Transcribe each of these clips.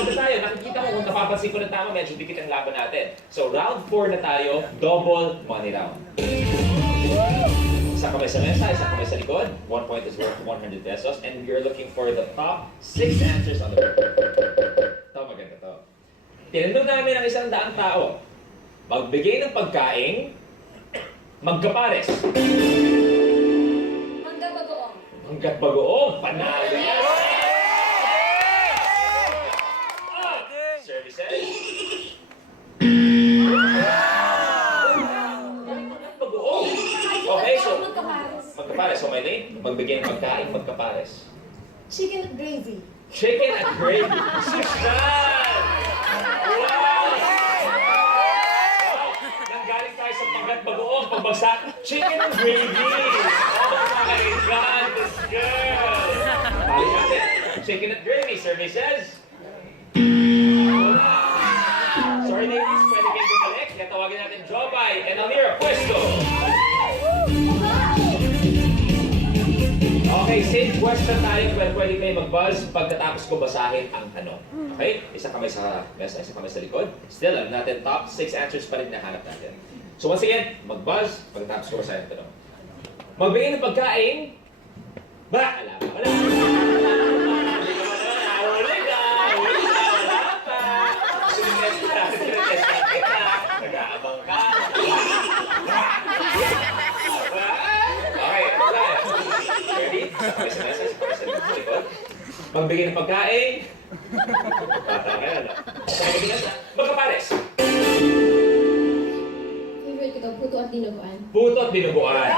round na tayo. Nakikita ko kung napapansin ko ng tama, medyo dikit ang laban natin. So round 4 na tayo, double money round. Isa kamay sa mesa, isa kamay sa likod. 1 point is worth 100 pesos. And you're looking for the top 6 answers on the board. Ito, maganda to. Tinanong namin ang 100 tao. Magbigay ng pagkain, magkapares. Hanggang bagoong. Hanggat bagoong, panalo yan. Services. Hanggat bagoong. Okay, so magkapares. So may name, magbigay ng pagkain, magkapares. Chicken at gravy. Chicken at gravy. Susan! Wow! Nanggaling tayo sa panggat bagoong, pagbagsak, chicken and gravy! Oh my God, this girl! Bali natin, chicken and gravy, services? Sorry ladies, pwede kayong bumalik. Kaya tawagin natin Jobay and Almira, pwesto! Okay, same question tayo, pero pwede kayo mag-buzz pagkatapos ko basahin ang tanong. Okay? Isa kamay sa mesa, isa kamay sa likod. Still, alam natin, top 6 answers pa rin nahanap natin. So once again, mag-buzz pagkatapos ko basahin ang tanong. Magbigay ng pagkain. Ba! Wala pa, wala pa. Huli ka, wala pa. Sinitest ka, nag-aabang ka. Okay, wala. Ready? Isa kamay sa mesa, isa kamay sa likod. Magbigay ng pagkain. Bata ka yan. Magkapares. Favorite ko to, puto at dinuguan. Puto at dinuguan.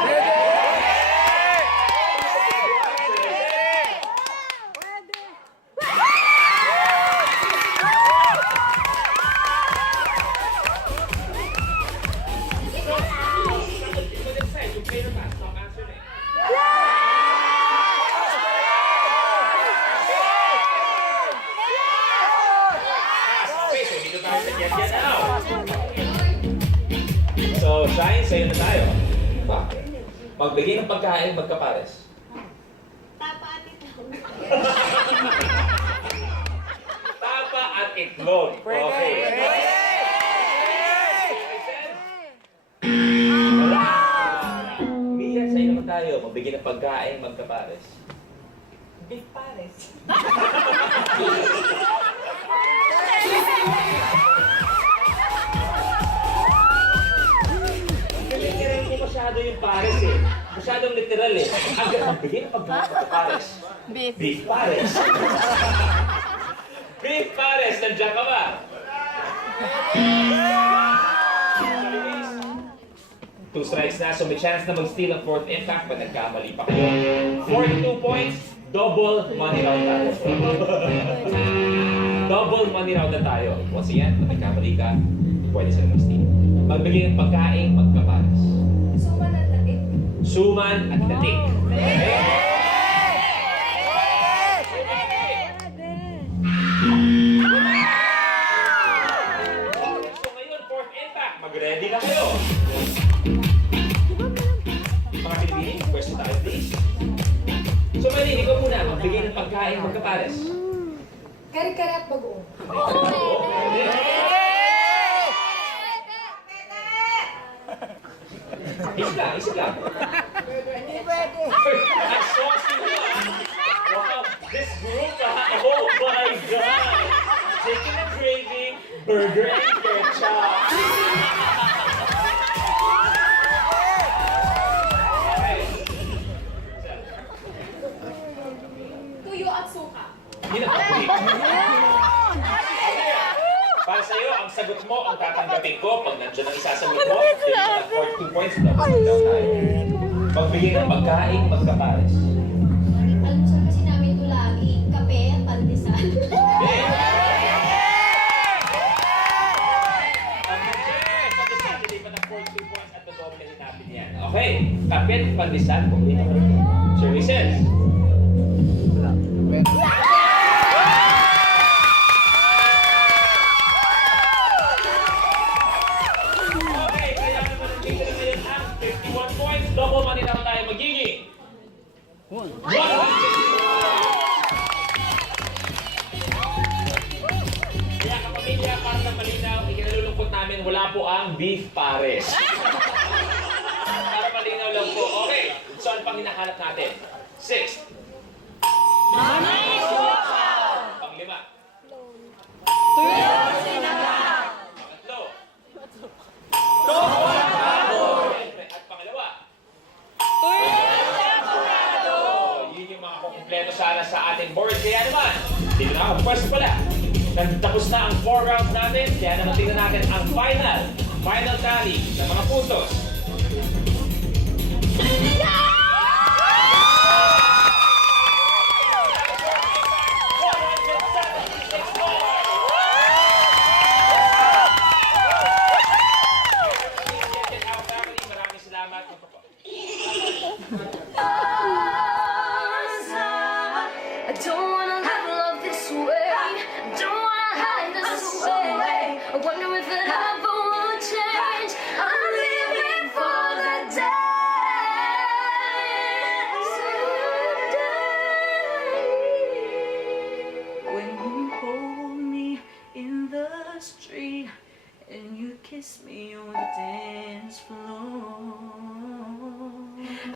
So, Shine, sa'yo na tayo. Bakit? Magbigay ng pagkain, magkapares. Tapa at itlog. Tapa at itlog. Okay. Mia, sa'yo naman tayo. Magbigay ng pagkain, magkapares. Beef pares. Hindi masyado yung pares eh. Masyadong literal eh. Magbigay ng pagkain, magkapares. Beef pares. Beef pares, nandiyan ka ba? Two strikes na, so may chance na mag-steal ang fourth impact pag nagkamali pa kayo. 42 points, double money round tayo. Double money round na tayo. Once again, pag nagkamali ka, pwede sila mag-steal. Magbigay ng pagkain, magkapares. Suman at latik. Suman at latik. So ngayon, fourth impact, mag-ready na kayo. Mga Pilipini, pwesto tayo please. So Maylene, ikaw muna, magbigay ng pagkain, magkapares. Kare-kare at bagoong. Isip lang. Hindi pwede. Ang saucy mo ah. Wow, this group ah. Oh my God. Chicken and gravy, burger and ketchup. Okay. Tuyo at suka. Yun ang paborito. Para sa'yo, ang sagot mo, ang tatanggapin ko. Pag nandiyan ang isasagot mo, dito na 42 points, dapat daw tayo. Magbigay ng pagkain, magkapares. Almusal kasi namin ito lagi. Kape at pandesal. Okay. Ang nandiyan, pandesal, nilipat ng 42 points at dodoblihin natin yan. Okay, kape at pandesal, pumili naman. Services. Okay, kaya naman nandito na ngayon ang 51 points. Double money naman tayo magiging. 150. natin, wala po ang beef pares. Para malinaw lang po. Okay, so ano pang hinahanap natin? 6. Panglima. Pangatlo. At pangalawa. Yun yung mga kumpleto sana sa ating board. Kaya naman, tingnan na ako. First pala, tapos na ang 4 rounds natin. Kaya naman tingnan natin ang final tally ng mga puntos. Maraming salamat. I don't wanna live love this way. I don't wanna hide this away. I wonder if it ever will change. I'm living for the day. When you hold me in the street and you kiss me on the dance floor.